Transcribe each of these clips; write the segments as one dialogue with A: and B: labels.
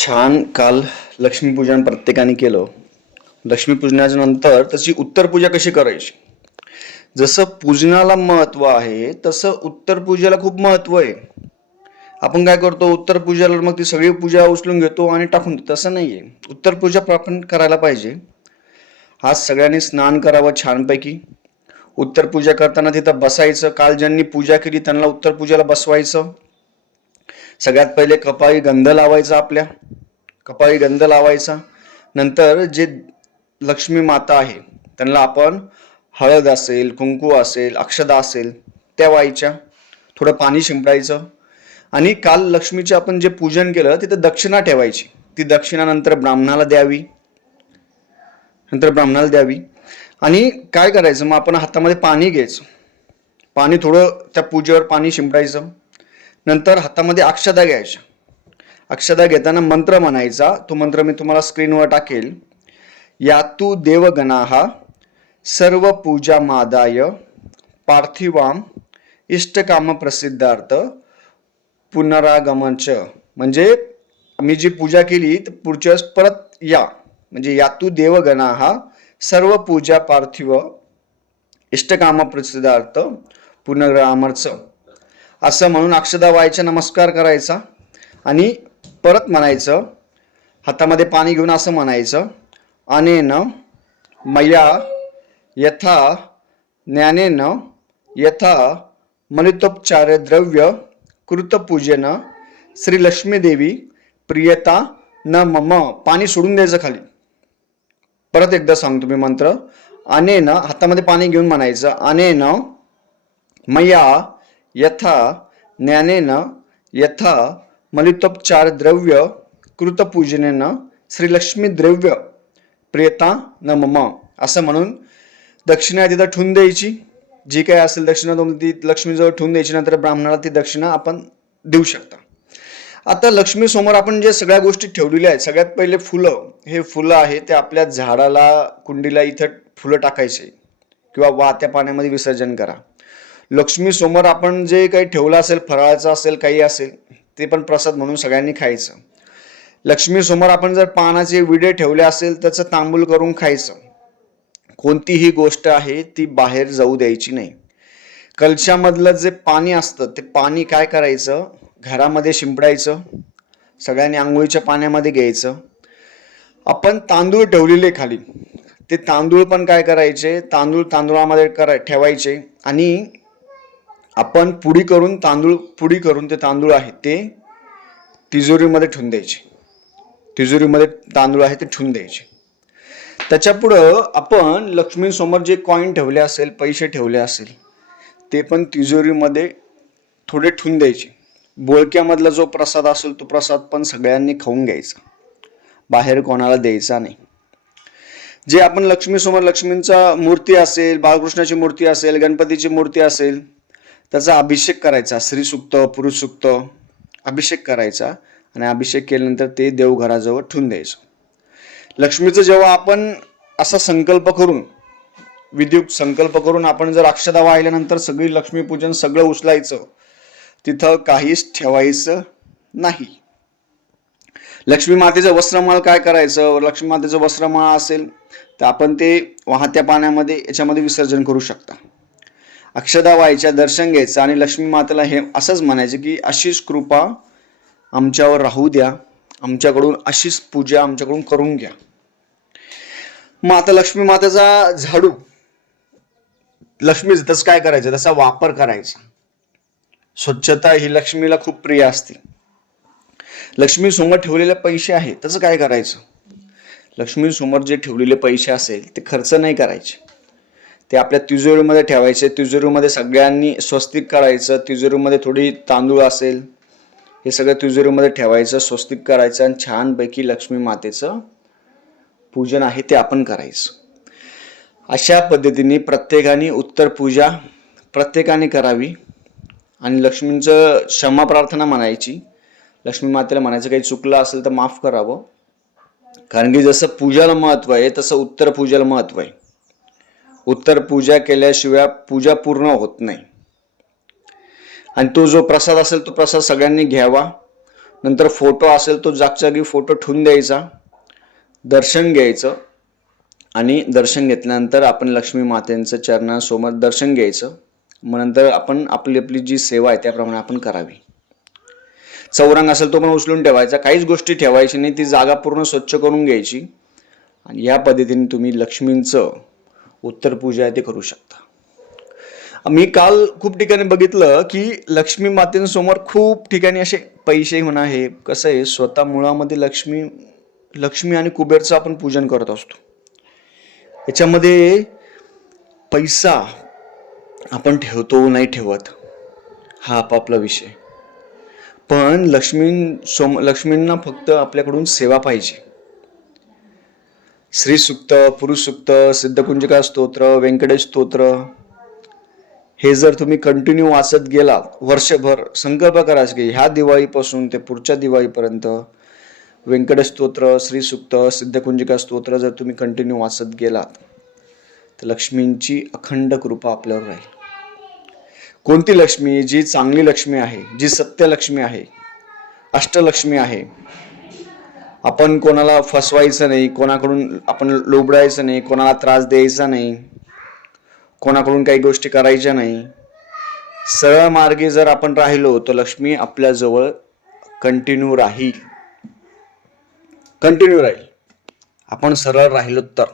A: छान काल लक्ष्मीपूजन प्रत्येकाने केलं. लक्ष्मीपूजनाच्या नंतर तशी उत्तर पूजा कशी करायची? जसं पूजनाला महत्त्व आहे तसं उत्तर पूजेला खूप महत्त्व आहे. आपण काय करतो उत्तर पूजेला मग ती सगळी पूजा उचलून घेतो आणि टाकून देतो. तसं नाही आहे उत्तर पूजा आपण करायला पाहिजे. आज सगळ्यांनी स्नान करावं छानपैकी. उत्तर पूजा करताना तिथं बसायचं. काल ज्यांनी पूजा केली त्यांना उत्तर पूजेला बसवायचं. सगळ्यात पहिले कपाळी गंध लावायचा आपल्या. कपाळी गंध लावायचा. नंतर जे लक्ष्मी माता आहे त्यांना आपण हळद असेल कुंकू असेल अक्षदा असेल त्या व्हायच्या थोडं पाणी शिंपडायचं. आणि काल लक्ष्मीचे आपण जे पूजन केलं तिथं दक्षिणा ठेवायची. ती दक्षिणा नंतर ब्राह्मणाला द्यावी. नंतर ब्राह्मणाला द्यावी. आणि काय करायचं? मग आपण हातामध्ये पाणी घ्यायचं. पाणी थोडं त्या पूजेवर पाणी शिंपडायचं. नंतर हातामध्ये अक्षदा घ्यायच्या. अक्षदा घेताना मंत्र म्हणायचा. तो मंत्र मी तुम्हाला स्क्रीनवर टाकेल. यातू देवगणाहा सर्व पूजा मादाय पार्थिवाम इष्टकाम प्रसिद्धार्थ पुनरागमनच. म्हणजे मी जी पूजा केली तर पुढच्या वेळेस परत या. म्हणजे यातू देवगणाहा सर्व पूजा पार्थिव इष्टकाम प्रसिद्धार्थ पुनरामर्च असं म्हणून अक्षदा व्हायचा नमस्कार करायचा. आणि परत म्हणायचं हातामध्ये पाणी घेऊन असं म्हणायचं अनेन मया यथा ज्ञानेन यथा मलितोपचार द्रव्य कृतपूजेन श्री लक्ष्मीदेवी प्रियता न मम पाणी सोडून द्यायचं खाली. परत एकदा सांगतो मी मंत्र अनेन हातामध्ये पाणी घेऊन म्हणायचं अनेन मया यथा ज्ञानेन यथा मलितोपचार द्रव्य कृतपूजनेन श्रीलक्ष्मी द्रव्य प्रियता न मम असं म्हणून दक्षिणा तिथं ठेवून द्यायची. जी काय असेल दक्षिणा तुम्ही ती लक्ष्मीजवळ ठेवून द्यायची नंतर ब्राह्मणाला ती दक्षिणा आपण देऊ शकता. आता लक्ष्मी समोर आपण जे सगळ्या गोष्टी ठेवलेल्या आहेत सगळ्यात पहिले फुलं हे फुलं आहे ते आपल्या झाडाला कुंडीला इथं फुलं टाकायचे. किंवा वाहत्या पाण्यामध्ये विसर्जन करा. लक्ष्मी समोर आपण जे काही ठेवलं असेल फराळाचं असेल काही असेल ते पण प्रसाद म्हणून सगळ्यांनी खायचं. लक्ष्मीसमोर आपण जर पानाचे विडे ठेवले असेल त्याचं तांबूल करून खायचं. कोणतीही गोष्ट आहे ती बाहेर जाऊ द्यायची नाही. कलशामधलं जे पाणी असतं ते पाणी काय करायचं? घरामध्ये शिंपडायचं. सगळ्यांनी आंघोळीच्या पाण्यामध्ये घ्यायचं. आपण तांदूळ ठेवलेले खाली. ते तांदूळ पण काय करायचे? तांदूळ तांदूळामध्ये करा ठेवायचे. आणि आपण पुडी करून तांदूळ पुडी करून ते तांदूळ आहे ते तिजोरीमध्ये ठेवून द्यायचे. तिजोरीमध्ये तांदूळ आहे ते ठेवून द्यायचे. त्याच्यापुढं आपण लक्ष्मीसमोर जे कॉईन ठेवले असेल पैसे ठेवले असेल ते पण तिजोरीमध्ये थोडे ठेवून द्यायचे. बोळक्यामधला जो प्रसाद असेल तो प्रसाद पण सगळ्यांनी खाऊन घ्यायचा. बाहेर कोणाला द्यायचा नाही. जे आपण लक्ष्मीसमोर लक्ष्मींचा मूर्ती असेल बाळकृष्णाची मूर्ती असेल गणपतीची मूर्ती असेल त्याचा अभिषेक करायचा. श्रीसुक्त पुरुषसुक्त अभिषेक करायचा आणि अभिषेक केल्यानंतर ते देवघराजवळ ठेवून द्यायचं. लक्ष्मीचं जेव्हा आपण असा संकल्प करून विद्युत संकल्प करून आपण जर अक्षदा वाहिल्यानंतर सगळी लक्ष्मीपूजन सगळं उचलायचं तिथं काहीच ठेवायचं नाही. लक्ष्मी मातेचं वस्त्रमाळ काय करायचं? लक्ष्मी मातेचं वस्त्रमाळ असेल तर आपण ते वाहत्या पाण्यामध्ये याच्यामध्ये विसर्जन करू शकता. अक्षदा दर्शन घ्यायचं आणि लक्ष्मी मातेला हे असंच म्हणायचं की अशीच कृपा आमच्यावर राहू द्या. आमच्याकडून अशीच पूजा आमच्याकडून करून घ्या. मग आता लक्ष्मी मातेचा झाडू. लक्ष्मी तसं काय करायचं? त्याचा वापर करायचा. स्वच्छता ही लक्ष्मीला खूप प्रिय असते. लक्ष्मी समोर ठेवलेले पैसे आहे तसं काय करायचं? लक्ष्मी समोर जे ठेवलेले पैसे असेल ते खर्च नाही करायचे. ते आपल्या तिजोरीमध्ये ठेवायचे. तिजोरीमध्ये सगळ्यांनी स्वस्तिक करायचं. तिजोरीमध्ये थोडी तांदूळ असेल हे सगळं तिजोरीमध्ये ठेवायचं स्वस्तिक करायचं आणि छानपैकी लक्ष्मी मातेचं पूजन आहे ते आपण करायचं. अशा पद्धतीने प्रत्येकाने उत्तर पूजा प्रत्येकाने करावी आणि लक्ष्मींचं क्षमा प्रार्थना म्हणायची. लक्ष्मी मातेला म्हणायचं काही चुकलं असेल तर माफ करावं. कारण की जसं पूजाला महत्त्व आहे तसं उत्तर पूजेला महत्त्व आहे. उत्तर पूजा केल्याशिवाय पूजा पूर्ण होत नाही. आणि तो जो प्रसाद असेल तो प्रसाद सगळ्यांनी घ्यावा. नंतर फोटो असेल तो जागच्यागी फोटो ठेवून द्यायचा. दर्शन घ्यायचं आणि दर्शन घेतल्यानंतर आपण लक्ष्मी मातेंचं चरणासमोर दर्शन घ्यायचं. मग नंतर आपण आपली आपली जी सेवा आहे त्याप्रमाणे आपण करावी. चौरंग असेल तो पण उचलून ठेवायचा. काहीच गोष्टी ठेवायची नाही. ती जागा पूर्ण स्वच्छ करून घ्यायची. आणि या पद्धतीने तुम्ही लक्ष्मींचं उत्तर पूजा आहे ते करू शकता. मी काल खूप ठिकाणी बघितलं की लक्ष्मी मातेंसमोर खूप ठिकाणी असे पैसे म्हणा हे कसं आहे स्वतः मुळामध्ये लक्ष्मी लक्ष्मी आणि कुबेरचं आपण पूजन करत असतो. याच्यामध्ये पैसा आपण ठेवतो नाही ठेवत हा आपापला विषय. पण लक्ष्मी सोम लक्ष्मींना फक्त आपल्याकडून सेवा पाहिजे. श्री सुक्त पुरुष सुक्त सिद्धकुंजिका स्तोत्र व्यंकटेश स्तोत्र. हे जर तुम्ही कंटिन्यू वाचत गेलात वर्षभर संकल्प करायचा की ह्या दिवाळीपासून ते पुढच्या दिवाळीपर्यंत व्यंकटेश स्तोत्र श्रीसुक्त सिद्धकुंजिका स्तोत्र जर तुम्ही कंटिन्यू वाचत गेलात तर लक्ष्मींची अखंड कृपा आपल्यावर राहील. कोणती लक्ष्मी? जी चांगली लक्ष्मी आहे जी सत्य लक्ष्मी आहे अष्टलक्ष्मी आहे आपण कोणाला फसवायचं नाही कोणाकडून आपण लोबडायचं नाही कोणाला त्रास द्यायचा नाही कोणाकडून काही गोष्टी करायच्या नाही. सरळ मार्गे जर आपण राहिलो तर लक्ष्मी आपल्याजवळ कंटिन्यू राहील. कंटिन्यू राहील. आपण सरळ राहिलो तर.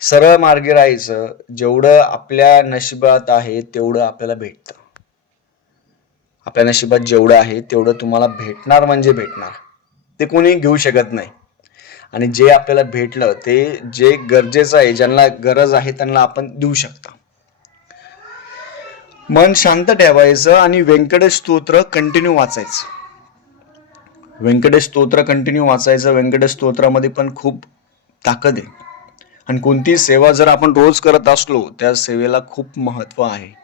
A: सरळ मार्गे राहायचं जेवढं आपल्या नशिबात आहे तेवढं आपल्याला भेटतं. आपल्या नशिबात जेवढं आहे तेवढं तुम्हाला भेटणार म्हणजे भेटणार. ते कोणी घेऊ शकत नाही. आणि जे आपल्याला भेटलं ते जे गरजेचं आहे ज्यांना गरज आहे त्यांना आपण देऊ शकता. मन शांत ठेवायचं आणि व्यंकटेश स्तोत्र कंटिन्यू वाचायचं. व्यंकटेश स्तोत्र कंटिन्यू वाचायचं. व्यंकटेश स्तोत्रामध्ये पण खूप ताकद आहे. आणि कोणती सेवा जर आपण रोज करत असलो त्या सेवेला खूप महत्त्व आहे.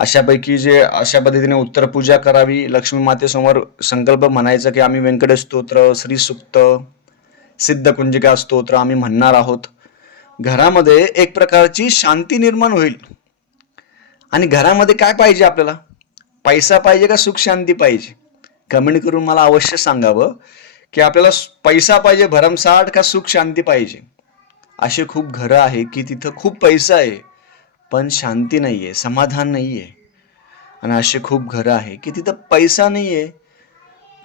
A: अशापैकी जे अशा पद्धतीने उत्तर पूजा करावी लक्ष्मी मातेसमोर संकल्प म्हणायचा की आम्ही व्यंकटेश स्तोत्र श्री सिद्धकुंजिका सिद्ध कुंजिका स्तोत्र आम्ही म्हणणार आहोत. घरामध्ये एक प्रकारची शांती निर्माण होईल. आणि घरामध्ये काय पाहिजे आपल्याला? पैसा पाहिजे का सुख शांती पाहिजे? कमेंट करून मला अवश्य सांगावं की आपल्याला पैसा पाहिजे भरमसाठ का सुख शांती पाहिजे? असे खूप घरं आहे की तिथं खूप पैसा आहे. पण शांती नाही आहे समाधान नाही आहे आणि असे खूप घरं आहे की तिथं पैसा नाही आहे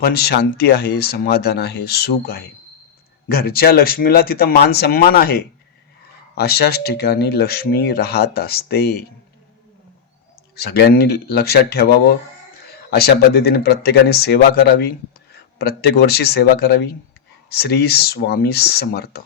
A: पण शांती आहे समाधान आहे सुख आहे. घरच्या लक्ष्मीला तिथं मान सन्मान आहे. अशाच ठिकाणी लक्ष्मी राहत असते. सगळ्यांनी लक्षात ठेवावं. अशा पद्धतीने प्रत्येकाने सेवा करावी. प्रत्येक वर्षी सेवा करावी. श्री स्वामी समर्थ.